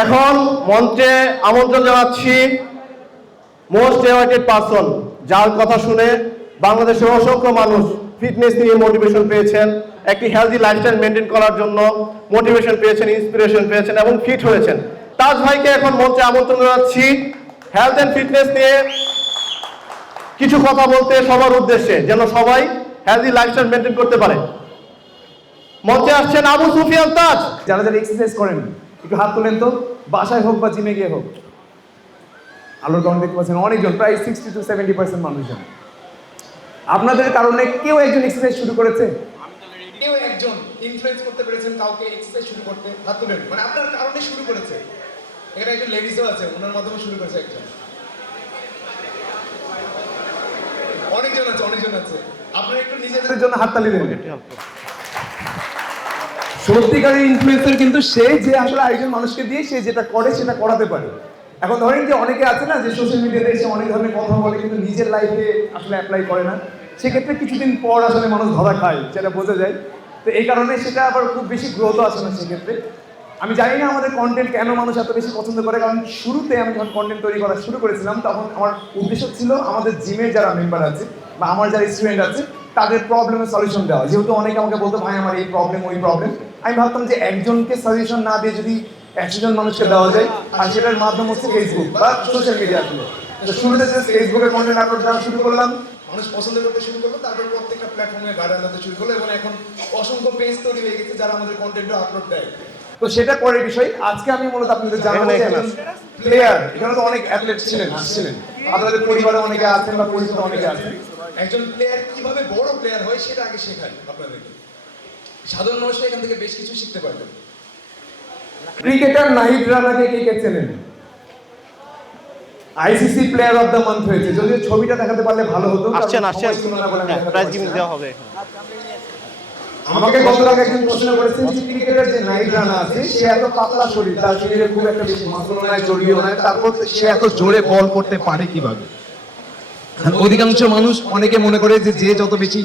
এখন মঞ্চে আমন্ত্রণ জানাচ্ছি মোস্ট অ্যাওয়ার্ডেড পারসন, যার কথা শুনে বাংলাদেশের অসংখ্য মানুষ ফিটনেস নিয়ে মোটিভেশন পেয়েছেন, একটি হেলদি লাইফস্টাইল মেনটেন করার জন্য মোটিভেশন পেয়েছেন, ইন্সপিরেশন পেয়েছেন এবং ফিট হয়েছেন। তাজ ভাইকে এখন মঞ্চে আমন্ত্রণ জানাচ্ছি হেলথ অ্যান্ড ফিটনেস নিয়ে কিছু কথা বলতে, সবার উদ্দেশ্যে, যেন সবাই হেলদি লাইফস্টাইল মেনটেন করতে পারে। মঞ্চে আসছেন আবু সুফিয়ান তাজ। যারা যারা এক্সারসাইজ করেন একটু হাত তোলেন তো, বাসায় হোক বা জিমে গিয়ে হোক। আলোর কারণ দেখতে পাচ্ছেন অনেকজন, প্রায় 60 to 70% মানুষজন। আপনাদের কারণে কেউ একজন এক্সারসাইজ শুরু করেছে? কেউ একজন ইনফ্লুয়েন্স করতে পেরেছেন কাউকে এক্সারসাইজ শুরু করতে? হাত তুলেন। মানে আপনার কারণে শুরু করেছে। এখানে একজন লেডিসও আছে, ওনার মাধ্যমে শুরু করেছে একজন। অনেকজন আছে। আপনারা একটু নিজেদের জন্য হাততালি দেন। সত্যিকারের ইনফ্লুয়েন্সার কিন্তু সে যে আসলে আরেকজন মানুষকে দিয়ে সে যেটা করে সেটা করাতে পারে। এখন ধরেন যে অনেকে আছে না যে সোশ্যাল মিডিয়াতে এসে অনেক ধরনের কথা বলে কিন্তু নিজের লাইফে আসলে অ্যাপ্লাই করে না, সেক্ষেত্রে কিছুদিন পর আসলে মানুষ ধরা খায়, সেটা বোঝা যায়। তো এই কারণে সেটা আবার খুব বেশি গ্রোথ আসে না সেক্ষেত্রে। আমি জানি না আমাদের কন্টেন্ট কেন মানুষ এত বেশি পছন্দ করে, কারণ শুরুতে আমি যখন কন্টেন্ট তৈরি করা শুরু করেছিলাম তখন আমার উদ্দেশ্য ছিল আমাদের জিমের যারা মেম্বার আছে বা আমার যারা স্টুডেন্ট আছে তাদের প্রবলেমের সলিউশন দেওয়া। যেহেতু অনেকে আমাকে বলতো ভাই আমার এই প্রবলেম ওই প্রবলেম, আমি ভাবতাম যে একজনকে সলিউশন না দিয়ে যদি 100 জন মানুষকে দেওয়া যায়, আর সেটার মাধ্যম হচ্ছে ফেসবুক বা সোশ্যাল মিডিয়া। আসলে তো শুরুতে ফেসবুকে কন্টেন্ট আপলোড করা শুরু করলাম, মানুষ পছন্দ করতে শুরু করলো, তারপর প্রত্যেকটা প্ল্যাটফর্মে গাড়ি আনতে শুরু করলো এবং এখন অসংখ্য পেজ তৈরি হয়ে গেছে যারা আমাদের কন্টেন্টও আপলোড দেয়। তো সেটা পরের বিষয়। আজকে আমি মূলত আপনাদের জানাবো যে একজন প্লেয়ার, এখানে তো অনেক অ্যাথলেট আসছিলেন, আপনাদের পরিবারে অনেকে আছেন বা পরিচিত অনেকে আছেন। একজন প্লেয়ার কিভাবে বড় প্লেয়ার হয় সেটা আগে শেখাই আপনাদেরকে। সাধারণ মানুষরা এখান থেকে বেশ কিছু শিখতে পারবেন। ক্রিকেটার নাহিদ রানাকে কে চেনেন? ICC player of the month হয়েছে। যদিও ছবিটা দেখাতে পারলে ভালো হতো। আসছেন প্রাইজ গিফট দেওয়া হবে। আমাকে গতকাল একজন প্রশ্ন করেছেন যে ক্রিকেটার যে নাহিদ রানা আছে সে এত পাতলা শরীর, তার শরীরে খুব একটা বেশি মাসল নাই, চর্বিও নাই, তারপর সে এত জোরে বল করতে পারে কিভাবে? অধিকাংশ মানুষ অনেকে মনে করে যে যে যত বেশি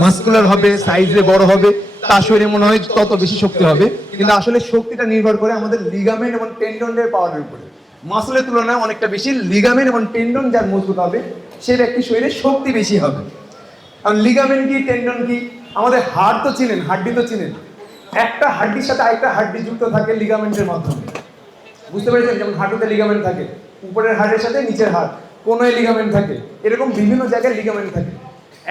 মাসকুলার হবে, সাইজে বড় হবে, তার শরীরে মনে হয় তত বেশি শক্তি হবে, কিন্তু আসলে শক্তিটা নির্ভর করে আমাদের লিগামেন্ট এবং টেন্ডনের পাওয়ারের উপরে। মাসলের তুলনায় অনেকটা বেশি লিগামেন্ট এবং টেন্ডন যার মজবুত হবে সে ব্যক্তির শরীরে শক্তি বেশি হবে। কারণ লিগামেন্ট কি, টেন্ডন কি? আমাদের হাড় তো চিনেন, হাড্ডি তো চিনেন। একটা হাড্ডির সাথে আরেকটা হাড্ডি যুক্ত থাকে লিগামেন্টের মাধ্যমে, বুঝতে পেরেছেন? যেমন হাঁটুতে লিগামেন্ট থাকে, উপরের হাড়ের সাথে নিচের হাড়, কোনোয় লিগামেন্ট থাকে, এরকম বিভিন্ন জায়গায় লিগামেন্ট থাকে।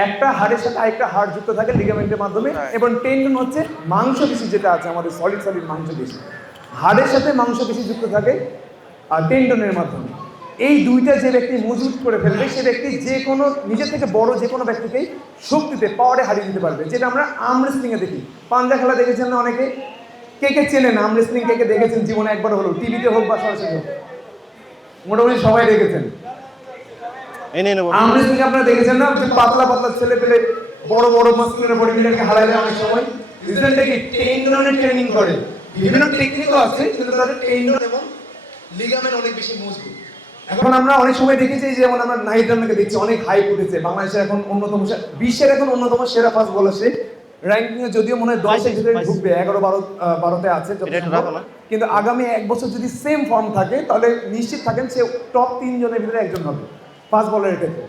একটা হাড়ের সাথে আরেকটা হাড় যুক্ত থাকে লিগামেন্টের মাধ্যমে। এবং টেন্ডন হচ্ছে মাংসপেশি যেটা আছে আমাদের সলিড মাংসপেশি, হাড়ের সাথে মাংসপেশি যুক্ত থাকে আর টেন্ডনের মাধ্যমে। এই দুইটা যে ব্যক্তি মজবুত করে ফেলবে সে ব্যক্তি যে কোনো নিজের থেকে বড় যে কোনো ব্যক্তিকেই শক্তিতে পাওয়ারে হারিয়ে দিতে পারবে, যেটা আমরা আর্ম রেসলিংয়ে দেখি। পাঞ্জা খেলা দেখেছেন না অনেকে? কে চেনেন আর্ম রেসলিং? কে দেখেছেন জীবনে একবার হলো, টিভিতে হোক বা সরাসরি হোক? মোটামুটি সবাই দেখেছেন। আর্ম রেসলিং আপনারা দেখেছেন না? পাতলা পাতলা ছেলে পেলে বড় বড় মাস্কুলার বডি বিল্ডারকে হারায় দেয় অনেক সময়। রিজনটা কি? টেন্ডনের ট্রেনিং করে। বিভিন্ন টেকনিকও আছে কিন্তু তাদের টেন্ডন এবং লিগামেন্ট অনেক বেশি মজবুত। এখন আমরা অনেক সময় দেখেছি যেমন আমরা নাহিদ রানাকে দেখছি, অনেক হাইপ উঠেছে। বাংলাদেশের এখন অন্যতম, বিশ্বের এখন অন্যতম সেরা ফাস্ট বলার সে। র্যাঙ্কিং এ যদিও মনে হয় 10 এর ভিতরে ঢুকবে, 11-12তে আছে। কিন্তু আগামী এক বছর যদি সেম ফর্ম থাকে তাহলে নিশ্চিত থাকেন সে টপ 3 জনের ভিতরে একজন হবে ফাস্ট বলারের ক্ষেত্রে।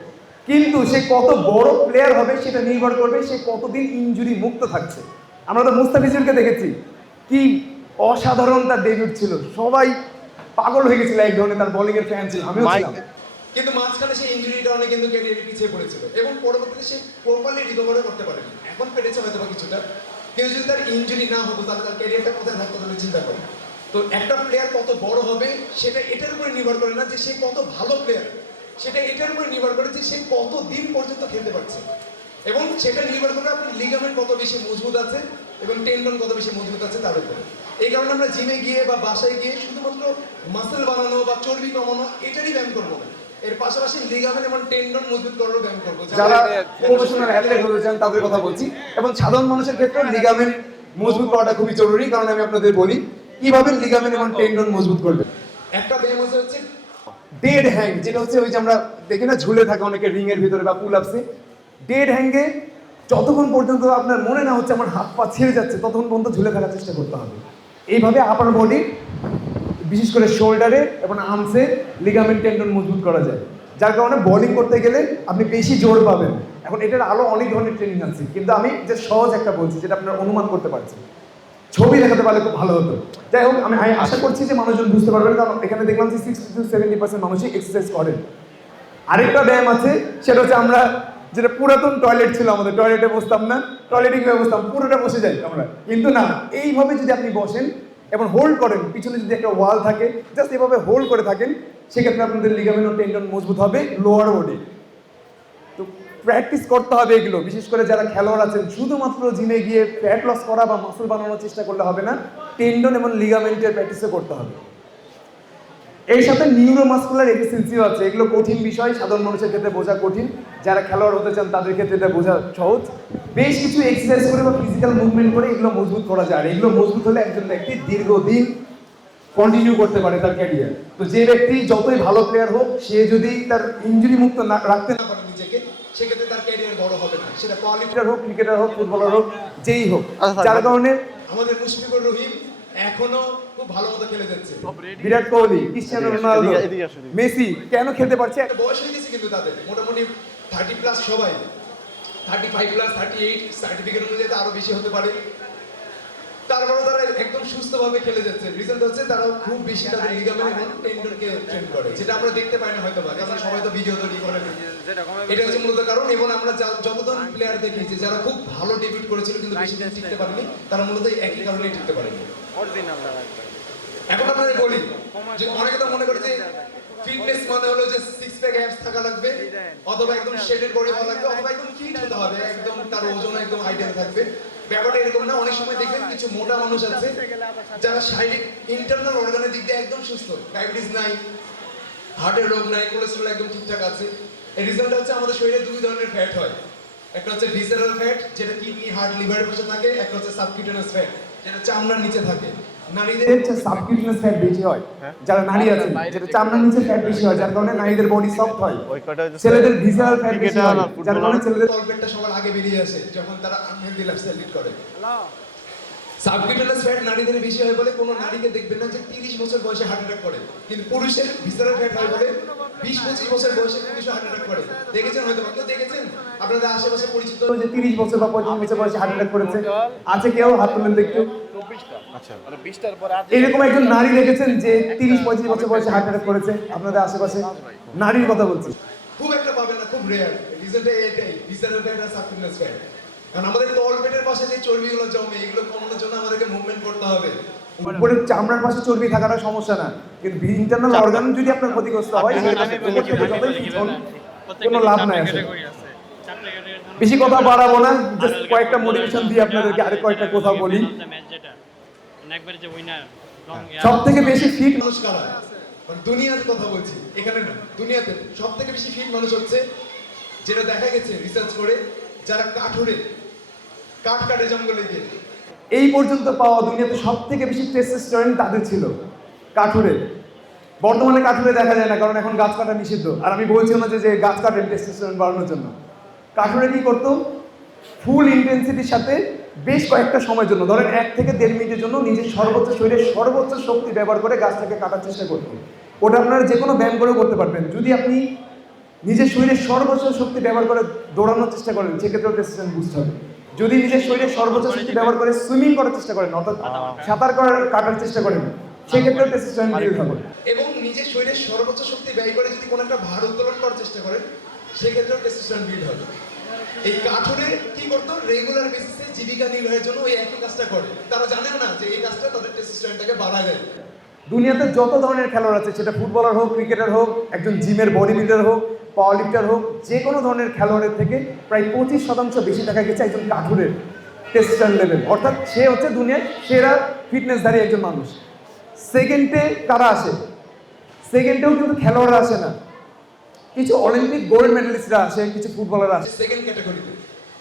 কিন্তু সে কত বড় প্লেয়ার হবে সেটা নির্ভর করবে সে কতদিন ইনজুরি মুক্ত থাকছে। আমরা তো মুস্তাফিজুরকে দেখেছি, কি অসাধারণ তার ডেবিউট ছিল, সবাই পাগল হয়ে গেছিল, এক ধরনের তার বোলিং এর ফ্যান ছিল, আমিও ছিলাম। কিন্তু মাঝখানে সেই ইনজুরিটা অনেক কিন্তু ক্যারিয়ারে পিছিয়ে পড়েছিল এবং পরবর্তীতে সে প্রপারলি রিকভারও করতে পারেনি। এখন পেরেছে হয়তো বা কিছুটা, কিন্তু যদি তার ইনজুরি না হতো তাহলে তার ক্যারিয়ারটা কোথায় থাকতো তাহলে চিন্তা করো। তো একটা প্লেয়ার কত বড় হবে সেটা এটার উপরে নির্ভর করে না যে সে কত ভালো প্লেয়ার, সেটা এটার উপরে নির্ভর করে যে সে কত দিন পর্যন্ত খেলতে পারছে, এবং সেটা নির্ভর করে আপনার লিগামেন্ট কত বেশি মজবুত আছে এবং টেন্ডন কত বেশি মজবুত আছে তার উপরে। এই কারণে আমরা জিমে গিয়ে বা বাসায় গিয়ে শুধুমাত্র মাসেল বানানো বা চর্বি কমানো এটারই ব্যায়াম করবো না, এর পাশাপাশি লিগামেন্ট এবং টেন্ডন মজবুত করারও ব্যায়াম করবো। যারা প্রফেশনাল অ্যাথলেট হতে চান তাদের কথা বলছি, এবং সাধারণ মানুষের ক্ষেত্রে লিগামেন্ট মজবুত করাটা খুবই জরুরি। কারণ আমি আপনাদের বলি কিভাবে লিগামেন্ট এবং টেন্ডন মজবুত করবে। একটা ব্যায়াম হচ্ছে ডেড হ্যাং, যেটা হচ্ছে ওই যে আমরা দেখি না ঝুলে থাকে অনেকে রিং এর ভিতরে বা পুল আপসে। ডেড হ্যাঙ্গে যতক্ষণ পর্যন্ত আপনার মনে না হচ্ছে আমার হাত পা ছেড়ে যাচ্ছে ততক্ষণ পর্যন্ত ঝুলে থাকার চেষ্টা করতে হবে। এইভাবে আপার বডি বিশেষ করে শোল্ডারে এবং আর্মসে লিগামেন্ট টেন্ডন মজবুত করা যায়, যার কারণে বোলিং করতে গেলে আপনি বেশি জোর পাবেন। এখন এটার আরো অনেক ধরনের ট্রেনিং আছে, কিন্তু আমি যে সহজ একটা বলছি যেটা আপনারা অনুমান করতে পারছেন, ছবি দেখাতে পারলে খুব ভালো হতো। যাই হোক, আমি আশা করছি যে মানুষজন বুঝতে পারবেন, কারণ এখানে দেখলাম যে 60-70% মানুষই এক্সারসাইজ করেন। আরেকটা ব্যায়াম আছে, সেটা হচ্ছে আমরা যেটা পুরাতন টয়লেট ছিল আমাদের, টয়লেটে বসতাম না, টয়লেটিং হয়ে বসতাম, পুরোটা বসে যাই আমরা, কিন্তু না, এইভাবে যদি আপনি বসেন এবং হোল্ড করেন, পিছনে যদি একটা ওয়াল থাকে, জাস্ট এভাবে হোল্ড করে থাকেন, সেক্ষেত্রে আপনাদের লিগামেন্ট ও টেন্ডন মজবুত হবে লোয়ার বডি। তো প্র্যাকটিস করতে হবে এগুলো, বিশেষ করে যারা খেলোয়াড় আছেন। শুধুমাত্র জিমে গিয়ে ফ্যাট লস করা বা মাসল বানানোর চেষ্টা করলে হবে না, টেন্ডন এবং লিগামেন্টের প্র্যাকটিসও করতে হবে। এর সাথে নিউরোমাসকুলার এফিসিয়েন্সিও আছে। এগুলো কঠিন বিষয়, সাধারণ মানুষের ক্ষেত্রে বোঝা কঠিন, যারা খেলোয়াড় হতে চান তাদের ক্ষেত্রে এটা বোঝা সহজ। বেশ কিছু এক্সারসাইজ করে বা ফিজিক্যাল মুভমেন্ট করে এগুলো মজবুত করা যায়। আর এগুলো মজবুত হলে একজন ব্যক্তি দীর্ঘদিন কন্টিনিউ করতে পারে তার ক্যারিয়ার। তো যে ব্যক্তি যতই ভালো প্লেয়ার হোক, সে যদি তার ইনজুরি মুক্ত না রাখতে না পারে নিজেকে, সেক্ষেত্রে তার ক্যারিয়ার বড় হবে না, সেটা কোয়ালিটি প্লেয়ার হোক, ক্রিকেটার হোক, ফুটবলার হোক, যেই হোক, যার কারণে আমাদের মুশফিকুর রহিম এখনো খুব ভালো মতো খেলে যাচ্ছে। Virat Kohli, Cristiano Ronaldo, Messi কেন খেলতে পারছে? একটা বয়স হয়ে গেছে কিন্তু তাদের মোটামুটি 30 প্লাস, সবাই 35 প্লাস, 38 সার্টিফিকেট অনুযায়ী তো আরো বেশি হতে পারে। তারপরে তারা একদম সুস্থভাবে খেলে যাচ্ছে। রিজাল্ট হচ্ছে তারা খুব বেশি তাদের লিগামেন্ট এবং টেন্ডনকে ট্রেন করে, যেটা আমরা দেখতে পাই না হয়তো বা, কারণ সবাই তো ভিডিও তৈরি করে না। এটা হচ্ছে মূলত কারণ। এবং আমরা যতজন প্লেয়ার দেখেছি যারা খুব ভালো ডেবিউট করেছিল কিন্তু বেশি দিন টিকতে পারেনি, তারা মূলত একই কারণে টিকতে পারেনি। এখন আপনাদের বলি যে অনেকে তো মনে করে যে ফিটনেস মানে হলো যে সিক্স প্যাক অ্যাবস থাকা লাগবে, অথবা একদম শেডেড বডি হওয়া লাগবে, অথবা একদম ফিট হতে হবে, একদম তার ওজন একদম আইডিয়াল থাকবে। ব্যাপারটা এরকম না। অনেক সময় দেখবেন কিছু মোটা মানুষ আছে যারা শারীরিক ইন্টারনাল অর্গানের দিক দিয়ে একদম সুস্থ, ডায়াবেটিস নাই, হার্টের রোগ নাই, কোলেস্টেরল একদম ঠিকঠাক আছে। এর রিজল্ট হচ্ছে আমাদের শরীরে দুই ধরনের ফ্যাট হয়। একটা হচ্ছে ভিসেরাল ফ্যাট, যেটা কিডনি, হার্ট, লিভারের পাশে থাকে। একটা হচ্ছে সাবকিউটেনাস ফ্যাট, যেটা চামড়ার নিচে থাকে। নারীদের হচ্ছে সাবকিউটেনাস ফ্যাট বেশি হয়, যারা নারী আছে, যেটা চামড়ার নিচে ফ্যাট বেশি হয়, যার কারণে নারীদের বডি সফট হয়। ছেলেদের ভিসেরাল ফ্যাট বেশি হয়, যার কারণে ছেলেদের তলপেটটা সবার আগে বেরিয়ে আসে যখন তারা আনহেলদি লাইফস্টাইল লিড করে। সাবকিউটেনাস ফ্যাট নারীদের বেশি হয় বলে কোনো নারীকে দেখবেন না যে 30 বছর বয়সে হার্ট অ্যাটাক করে, কিন্তু পুরুষের ভিসেরাল ফ্যাট হয় বলে 20-25 বছর বয়সে পুরুষ হার্ট অ্যাটাক করে। দেখেছেন হয়তো, কেউ দেখেছেন আপনাদের আশেপাশে পরিচিত যে 30 বছর বা 35 বছর বয়সে হার্ট অ্যাটাক করেছে? আছে কেউ? হাত তুলেন দেখতে। এরকম একজন নারী দেখেছেন যে 30-35 বছর বয়সে হার্ট অ্যাটাক করেছে আপনাদের আশেপাশে? নারীর কথা বলছি। খুব একটা পাবেন না, খুব রেয়ার। রিজনটা এটাই, ভিসেরাল ফ্যাট আর সাবকিউটেনাস ফ্যাট। কারণ আমাদের তলপেটের পাশে যে চর্বিগুলো জমে, এগুলো কমানোর জন্য আমাদেরকে মুভমেন্ট করতে হবে। উপরে চামড়ার পাশে চর্বি থাকাটা সমস্যা না, কিন্তু ইন্টারনাল অর্গান যদি আপনার ক্ষতিগ্রস্ত হয়, কোনো লাভ নাই আসলে। বেশি কথা বাড়াবো না, জাস্ট কয়েকটা মোটিভেশন দিয়ে আপনাদেরকে আরেক কয়েকটা কথা বলি। সব থেকে বেশি ফিট মানুষ কারা? মানে দুনিয়ার কথা বলছি, এখানে না, দুনিয়াতে সব থেকে বেশি ফিট মানুষ হচ্ছে, যেটা দেখা গেছে রিসার্চ করে, যারা কাঠ কাটে জঙ্গলে গিয়ে। এই পর্যন্ত পাওয়া দুনিয়াতে সব থেকে বেশি টেস্টোস্টেরন তাদের ছিল, কাঠুরে। বর্তমানে কাঠুরে দেখা যায় না, কারণ এখন গাছ কাটা নিষিদ্ধ। আর আমি বলছিলাম না যে গাছ কাটেন টেস্টোস্টেরন বাড়ানোর জন্য। কাঠুরে কি করতো? ফুল ইন্টেন্সিটির সাথে বেশ কয়েকটা সময়ের জন্য, ধরেন 1 থেকে 1.5 মিনিটের জন্য নিজের শরীরের সর্বোচ্চ শক্তি ব্যবহার করে গাছটাকে কাটার চেষ্টা করতো। ওটা আপনারা যে কোনো ব্যায়াম করেও করতে পারবেন। যদি আপনি নিজের শরীরের সর্বোচ্চ শক্তি ব্যবহার করে দৌড়ানোর চেষ্টা করেন, সেক্ষেত্রেও টেস্টোস্টেরন বুস্ট হবে। যদি নিজের শরীরের সর্বোচ্চ শক্তি ব্যবহার করে সুইমিং করার চেষ্টা করেন, অর্থাৎ সাঁতার কাটার চেষ্টা করেন, সেক্ষেত্রেও টেস্টোস্টেরন বেড়ে যাবে। এবং নিজের শরীরের সর্বোচ্চ শক্তি ব্যয় করে যদি কোনো একটা ভার উত্তোলন করার চেষ্টা করেন, সেক্ষেত্রেও টেস্টোস্টেরন বিল্ড হবে। এই কাঠুরে কি করতো? রেগুলার বেসিসে জীবিকা নির্বাহের জন্য ওই একই কাজটা করে। তারা জানেও না যে এই কাজটা তাদের টেস্টোস্টেরনটাকে বাড়ায় দেয়। দুনিয়াতে যত ধরনের খেলোয়াড় আছে, সেটা ফুটবলার হোক, ক্রিকেটার হোক, একজন জিমের বডি বিল্ডার হোক, পাওয়ার লিফটার হোক, যে কোনো ধরনের খেলোয়াড়ের থেকে প্রায় 25% বেশি দেখা গেছে একজন কাঠুরের টেস্টোস্টেরন লেভেল। অর্থাৎ সে হচ্ছে দুনিয়ার সেরা ফিটনেসধারী একজন মানুষ। সেকেন্ডে কারা আসে? সেকেন্ডেও কিন্তু খেলোয়াড়রা আসে না, কিছু অলিম্পিক গোল্ড মেডেলিস্টরা আসে, কিছু ফুটবলার আসে। সেকেন্ড ক্যাটাগরিতে,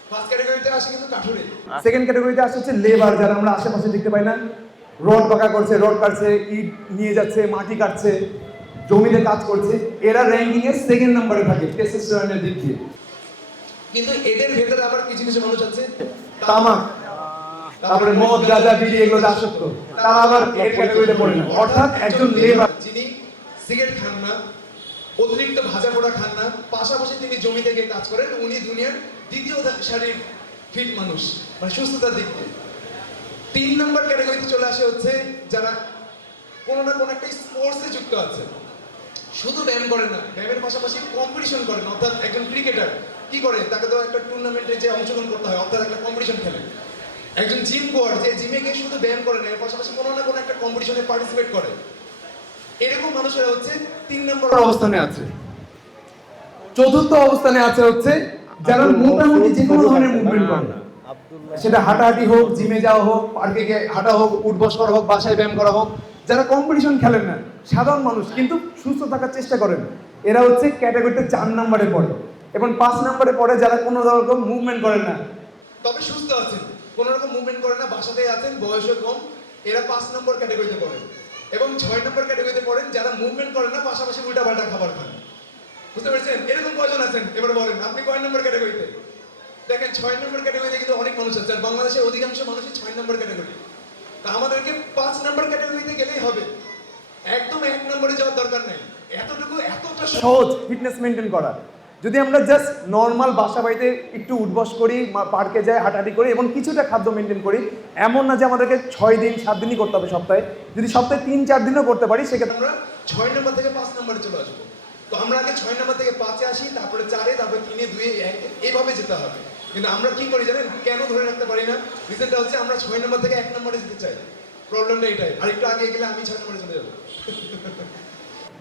ফার্স্ট ক্যাটাগরিতে আসে কিন্তু কাঠুরে। সেকেন্ড ক্যাটাগরিতে আসে হচ্ছে লেবার, যারা আমরা আশেপাশে দেখতে পাই না, রড পাকা করছে, রড কাটছে, ইট নিয়ে যাচ্ছে, মাটি কাটছে, জমিতে কাজ করছে। এরা র্যাঙ্কিং এর সেকেন্ড নম্বরে থাকে টেস্টোস্টেরনের দিক দিয়ে। কিন্তু এদের ভেতরে আবার কিছু কিছু মানুষ আছে তামাক, তারপরে মদ গাঁজা বিড়ি এগুলোতে আসক্ত, তারা আবার এর ক্যাটাগরিতে পড়ে না। অর্থাৎ একজন লেবার যিনি সিগারেট খান না, অতিরিক্ত ভাজা পোড়া খান না, পাশাপাশি তিনি জমি থেকে কাজ করেন, উনি দুনিয়ার দ্বিতীয় সারির ফিট মানুষ, মানে সুস্থতার দিক দিয়ে। 3 নম্বর ক্যাটাগরিতে চলে আসে হচ্ছে যারা কোনো না কোনো একটা স্পোর্টসে যুক্ত আছে, শুধু ব্যায়াম করে না, ব্যায়ামের পাশাপাশি কম্পিটিশন করেন। অর্থাৎ একজন ক্রিকেটার কি করে, তাকে তো একটা টুর্নামেন্টে যে অংশগ্রহণ করতে হয়, অর্থাৎ একটা কম্পিটিশন খেলে। একজন জিম গোয়ার যে জিমে গিয়ে শুধু ব্যায়াম করে না, এর পাশাপাশি কোনো না কোনো একটা কম্পিটিশনে পার্টিসিপেট করে। এরকম মানুষেরা হচ্ছে 3 নম্বর অবস্থানে আছে। চতুর্থ অবস্থানে আছে হচ্ছে যারা মোটামুটি যে কোনো ধরনের মুভমেন্ট করে না, সেটা হাঁটাহাঁটি হোক, জিমে যাওয়া হোক, পার্কে গিয়ে হাঁটা হোক, উঠবস করা হোক, বাসায় ব্যায়াম করা হোক, যারা কম্পিটিশন খেলেন না, সাধারণ মানুষ কিন্তু সুস্থ থাকার চেষ্টা করেন, এরা হচ্ছে ক্যাটাগরিতে 4 নম্বরে পড়ে। এবং 5 নম্বরে পড়ে যারা কোনো রকম মুভমেন্ট করেন না, তবে সুস্থ আছেন, কোনো রকম মুভমেন্ট করে না, বাসাতেই আছেন, বয়সও কম, এরা 5 নম্বর ক্যাটাগরিতে পড়েন। এবং 6 নম্বর ক্যাটাগরিতে পড়েন যারা মুভমেন্ট করেন না, পাশাপাশি উল্টাপাল্টা খাবার খান। বুঝতে পেরেছেন? এরকম কয়জন আছেন এবার বলেন, আপনি কয় নম্বর ক্যাটাগরিতে? দেখেন 6 নম্বর ক্যাটাগরিতে কিন্তু অনেক মানুষ আছে, আর বাংলাদেশের অধিকাংশ মানুষই 6 নম্বর ক্যাটাগরি। তা আমাদেরকে 5 নম্বর ক্যাটাগরিতে গেলেই হবে, একদম 1 নম্বরে যাওয়ার দরকার নেই। এতটা সহজ ফিটনেস মেনটেন করা। যদি আমরা জাস্ট নর্মাল বাসা বাড়িতে একটু উঠবস করি, পার্কে যাই, হাঁটাহাঁটি করি এবং কিছুটা খাদ্য মেনটেন করি, এমন না যে আমাদেরকে 6 দিন 7 দিনই করতে হবে সপ্তাহে। যদি সপ্তাহে 3-4 দিনও করতে পারি, সেক্ষেত্রে আমরা 6 নম্বর থেকে 5 নম্বরে চলে আসবো। তো আমরা আগে 6 নম্বর থেকে 5-এ আসি, তারপরে 4-এ, তারপরে 3-এ, 2-এ, 1-এ, এইভাবে যেতে হবে। কিন্তু আমরা কি করি জানেন, কেন ধরে রাখতে পারি না? রিজনটা হচ্ছে আমরা 6 নম্বর থেকে 1 নম্বরে যেতে চাই। প্রবলেমটা এটাই, আর একটু আগে গেলে আমি 6 নম্বরে চলে যাবো।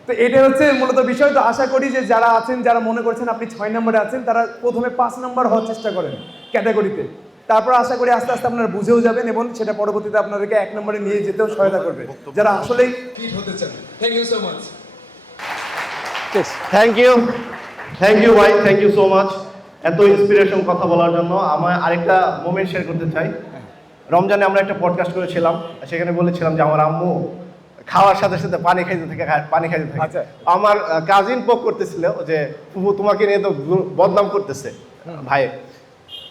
তো এটা হচ্ছে মূলত বিষয়। তো আশা করি যে যারা আছেন, যারা মনে করছেন আপনি 6 নম্বরে আছেন, তারা প্রথমে 5 নম্বর হওয়ার চেষ্টা করেন ক্যাটাগরিতে। তারপর আশা করি আস্তে আস্তে আপনারা বুঝেও যাবেন এবং সেটা পরবর্তীতে আপনাদেরকে 1 নম্বরে নিয়ে যেতেও সহায়তা করবে, যারা আসলেই ফিট হতে চান। Thank you so much. Thank you ভাই, থ্যাংক ইউ সো মাচ এত ইন্সপিরেশন কথা বলার জন্য। আমার আরেকটা মোমেন্ট শেয়ার করতে চাই। রমজানে আমরা একটা পডকাস্ট করেছিলাম, সেখানে বলেছিলাম যে আমার আম্মু খাওয়ার সাথে সাথে পানি খাইতে থাকে। আচ্ছা। আমার কাজিন পোক করতেছিল যে ফুফু তোমাকে নিয়ে তো বদনাম করতেছে ভাই।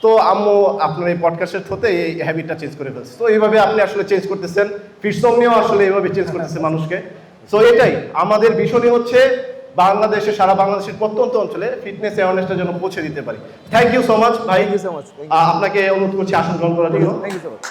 তো আম্মু আপনার এই পডকাস্টের থ্রুতে এই হ্যাবিটটা চেঞ্জ করে ফেলছে। তো এইভাবে আপনি আসলে চেঞ্জ করতেছেন, ফিটসম নিয়েও আসলে এইভাবে চেঞ্জ করতেছে মানুষকে। সো এটাই আমাদের ভীষণই হচ্ছে বাংলাদেশে, সারা বাংলাদেশের প্রত্যন্ত অঞ্চলে ফিটনেস অ্যাওয়ারনেসটা যেন পৌঁছে দিতে পারি। থ্যাংক ইউ সো মাচ ভাই, থ্যাংক ইউ সো মাচ। আপনাকে অনুরোধ করছি আসন গ্রহণ করার জন্য। Thank you so much.